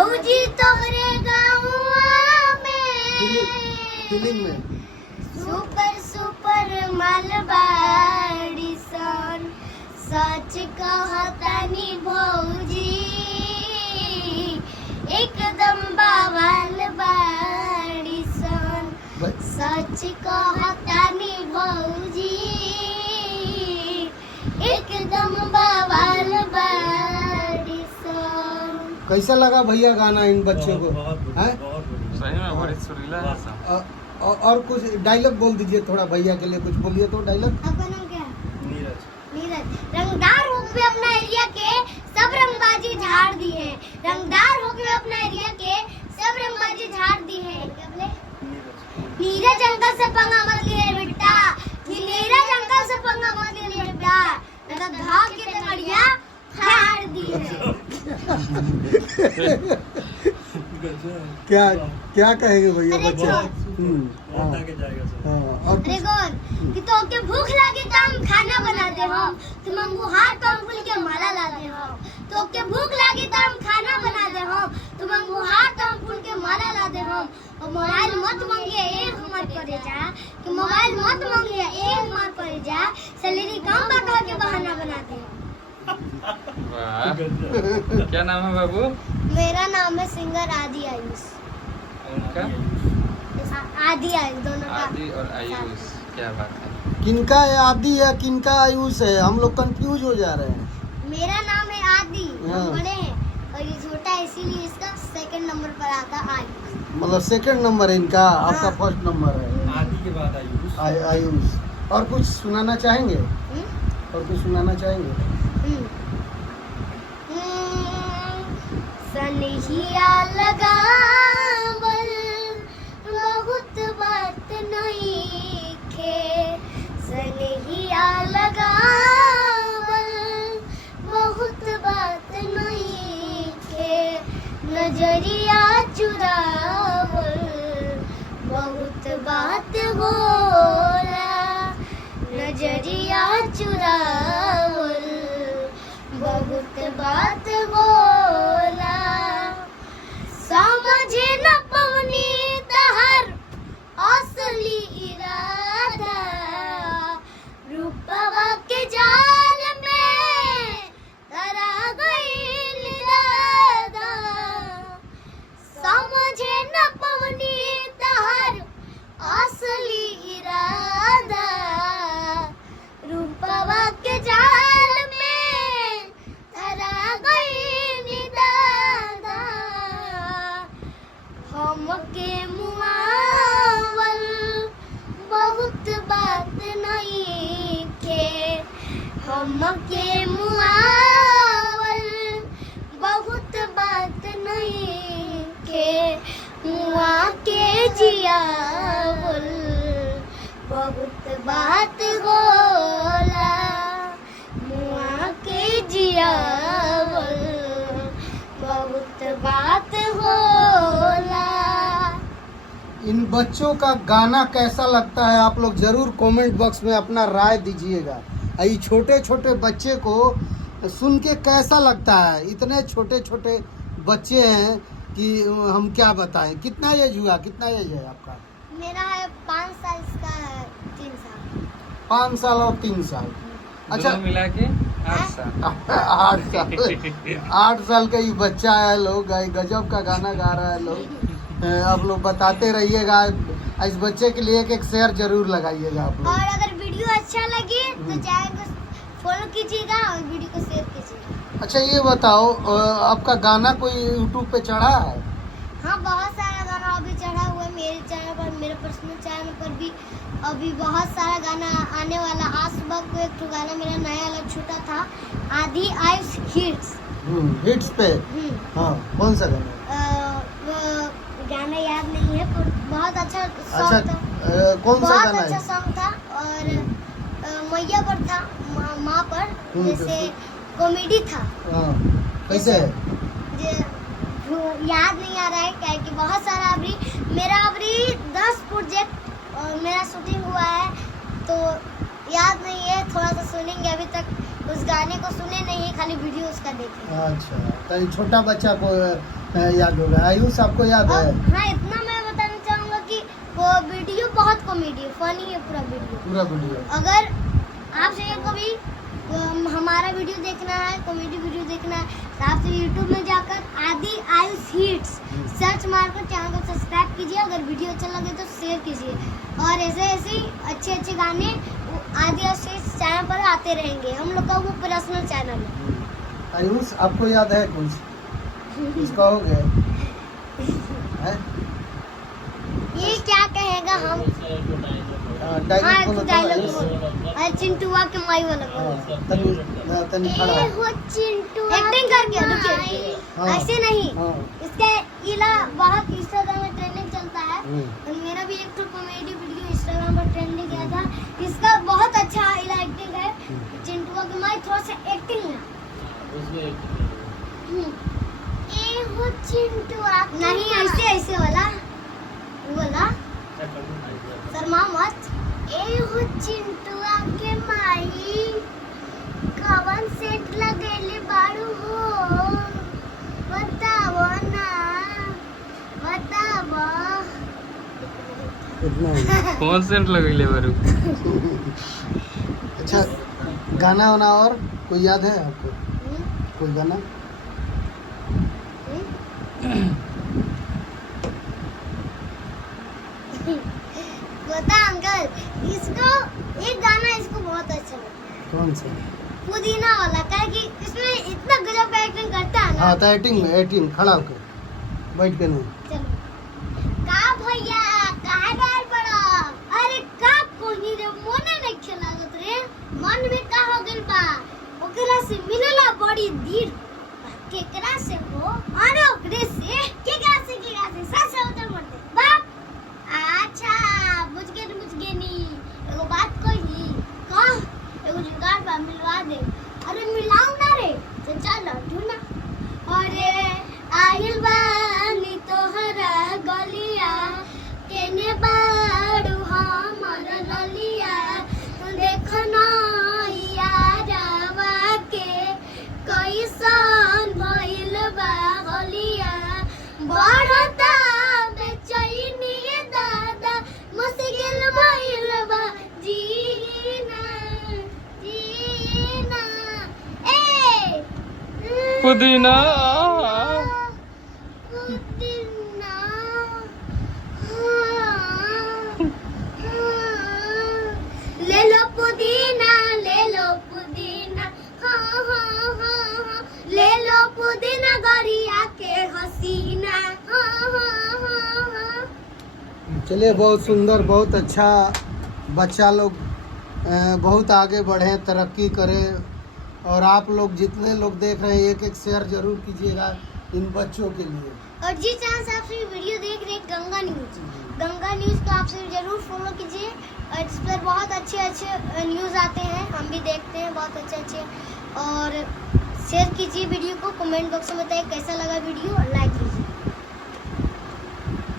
भौजी तोहरे गाँव में फिल्म में सुपर सुपर मालबाड़ी सन सच कहतानी भौजी एकदम बावल बाड़ी सन सच कहतानी भौजी एकदम बावल बाड़ी सन। कैसा लगा भैया गाना इन बच्चों को? हैं? सही में बड़ी सुरीला है सब। और कुछ डायलॉग बोल दीजिए थोड़ा, भैया के लिए कुछ बोलिए तो डायलॉग। आपका नाम क्या है? नीरज। रंगदार होके अपना एरिया के सब रंगबाजी झाड़ दी है। रंगदार होके अपना एरिया के सब रंगबाजी झाड़ दी है। नीरज अंकल से पंगा मत ले बेटा, नीरज अंकल से पंगा मत ले बेटा, मेरा धाक के तगड़िया फाड़ दी है। क्या क्या कहेंगे भैया अरे बच्चे? और अरे गौर कि तो के भूख लगे तो हम खाना बनाते हो, तुम हमको हाथ पंख फूल के माला लाते हो। तो के भूख लगे तो हम खाना बनाते हो, तुम हमको हाथ पंख फूल के माला लाते हो। और मोबाइल मत मांगिए एक हमार करे जा, कि मोबाइल मत मांगिए एक हमार करे जा, सैलरी कम बता के बहाना बनाते हो। वाह, क्या नाम है बाबू? मेरा नाम है सिंगर आदि आयुष। उनका आदि आयुष दोनों का। आदि और आयुष, क्या बात है। किनका है आदि है किनका आयुष है? हम लोग कंफ्यूज हो जा रहे हैं। मेरा नाम है आदि, हाँ। हम बड़े हैं और ये छोटा है, इसीलिए इसका सेकंड नंबर पर आता आयुष। मतलब सेकंड नंबर है इनका, आपका हाँ। फर्स्ट नंबर है आदि के बाद आयुष। आयुष। और कुछ सुनाना चाहेंगे? हम्म? और कुछ सुनाना चाहेंगे? सनहिया लगावल बहुत बात नहीं खे, सनहिया लगावल बहुत बात नहीं खे, नजरिया चुरावल बहुत बात होला, नजरिया चुरावल बहुत बात होला। समझे न पवनी तहर असली इरादा, रूपवा के जाल में धरा गइल दादा। समझे न पवनी तहर असली इरादा, रूपवा के जाल में धरा गइल दादा। हमके मुआवल बहुत बात नहीं के, हमके मुआवल बहुत बात नहीं के, मुआ के जियावल बहुत बात होला, मुआ के जियावल बहुत बात होला। इन बच्चों का गाना कैसा लगता है आप लोग जरूर कमेंट बॉक्स में अपना राय दीजिएगा। ये छोटे छोटे बच्चे को सुन के कैसा लगता है? इतने छोटे छोटे बच्चे हैं कि हम क्या बताएं। कितना एज हुआ, कितना एज है आपका? मेरा है 5 साल, इसका है 3 साल। 5 साल और 3 साल। अच्छा, दोनों मिला के 8 साल। 8 साल 8 साल का ये बच्चा है। लोग गजब का गाना गा रहा है। लोग आप लोग बताते रहिएगा। इस बच्चे के लिए एक शेयर जरूर लगाइएगा आप लोग। और अगर वीडियो अच्छा लगे तो चैनल को फॉलो कीजिएगा और वीडियो को शेयर कीजिएगा। अच्छा ये बताओ, आपका गाना कोई यूट्यूब पे चढ़ा है? हाँ, बहुत सारा गाना अभी चढ़ा हुआ है मेरे चैनल पर, मेरे पर्सनल चैनल पर भी अभी बहुत सारा गाना आने वाला। आज सुबह को एक गाना मेरा नया वाला छूटा था, आदि आयुष हिट्स। हिट्स पे? हाँ, कौन सा गाना? वो गाना याद नहीं है पर बहुत अच्छा अच्छा, सॉन्ग था। कौन सा बहुत गाना अच्छा है? सॉन्ग था और मैया पर था, माँ पर, जैसे कॉमेडी था। हाँ, कैसे है? याद नहीं आ रहा है क्या कि बहुत सारा अभी मेरा 10 प्रोजेक्ट मेरा शूटिंग हुआ है तो याद नहीं है। थोड़ा सा सुनेंगे, अभी तक उस गाने को सुने नहीं, खाली वीडियो उसका देखे। अच्छा, तो ये छोटा बच्चा को याद होगा। आयुष आपको याद है? हाँ, इतना मैं बताना चाहूंगा कि वो वीडियो बहुत कॉमेडी फनी है पूरा वीडियो। अगर आपसे कभी हमारा वीडियो देखना है, कॉमेडी वीडियो देखना है, तो आप यूट्यूब में जाकर आदि आयुष हिट्स सर्च मारकर चैनल को सब्सक्राइब कीजिए। अगर वीडियो अच्छा लगे तो शेयर कीजिए, और ऐसे ऐसे अच्छे गाने आदि आयुष हिट्स चैनल पर आते रहेंगे। हम लोग का वो पर्सनल चैनल है। आयुष आपको याद है कुछ कहोगे? ये क्या कहेगा हम? डायलॉग चिंटुआ के माई वाला तनी खड़ा एक्टिंग करके रुकिए, ऐसे नहीं। इसका इला बहुत इंस्टाग्राम में ट्रेंडिंग चलता है, और मेरा भी एक तो कॉमेडी वीडियो इंस्टाग्राम पर ट्रेंडिंग गया था। इसका बहुत अच्छा इला एक्टिंग है। चिंटुआ के माई थोड़ा सा एक्टिंग है चिंटुआ नहीं, ऐसे वाला शर्मा मत। एहो चिंटुआ के माई कवन सेट लगेले बारू हो, बताओ ना, बताओ। कौन सेंट लगेले बारू? अच्छा, गाना वाना और कोई याद है आपको? कोई गाना? बता अंकल, इसको एक गाना इसको बहुत अच्छा लगता है। कौन सा? पुदीना वाला, कि इसमें इतना गजब एक्टिंग करता है ना। हाँ, तो एक्टिंग खड़ा होकर बैठ के नहीं। चलो का भैया कहाँ गए बड़ा? अरे का कोही रे मोने नहीं खेलागत रे, मन में का हो गइल बा? ओकरा से मिलला बड़ी देर, केकरा से हो? अरे ओकरे से केकरा से सच उतर मत बाप। अच्छा बुझ गए नी। एगो बात कही का, एगो जुगाड़ बा, मिलवा दे। अरे मिलाऊ ना रे, तो चल ढूंढना। अरे आइल बानी तोहरा गलिया, केने बाड़ू हमर ललिया, देखना यारवा के कैसन भइल बा गलिया, बढ़ता बेचैनी दादा, मुश्किल भइल बा जीना। ए पुदीना पुदीना, ले लो पुदीना, ले लो पुदीना, हाँ, ले लो पुदीना गरिया के हसीना, हाँ। चलिए, बहुत सुंदर, बहुत अच्छा। बच्चा लोग बहुत आगे बढ़े, तरक्की करे, और आप लोग जितने लोग देख रहे हैं एक शेयर जरूर कीजिएगा इन बच्चों के लिए। और जिस चैनल से आप वीडियो देख रहे हैं गंगा न्यूज़ को आप सब जरूर फॉलो कीजिए, और इस पर बहुत अच्छे न्यूज़ आते हैं, हम भी देखते हैं बहुत अच्छे। और शेयर कीजिए वीडियो को, कमेंट बॉक्स में बताइए कैसा लगा वीडियो, और लाइक कीजिए।